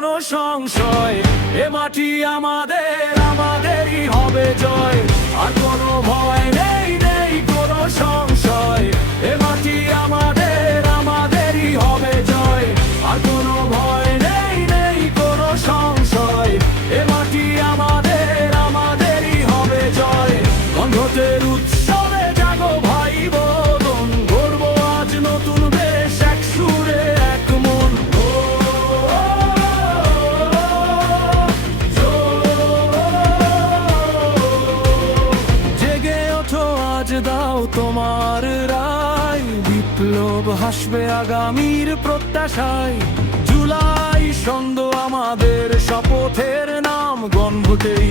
কোনো সংশয়, এ মাটি আমাদের, আমাদেরই হবে জয়। আর কোনো ভয় নেই, নেই কোনো সংশয়, এ মাটি আমাদের, আমাদেরই হবে জয়। আর কোনো ভয় নেই, নেই কোনো সংশয়, এ মাটি আমাদের, আমাদেরই হবে জয়। গণভোটের উৎসবে জাগো ভাই বোন, গর্ব আজ নতুন দেশ, এক সুরে এক মন। জেগে ওঠো আজ, দাও তোমার রায়, বিপ্লব হাসবে আগামীর প্রত্যাশায়। জুলাই সন্ধ্যা আমাদের শপথের নাম, গণভোটেই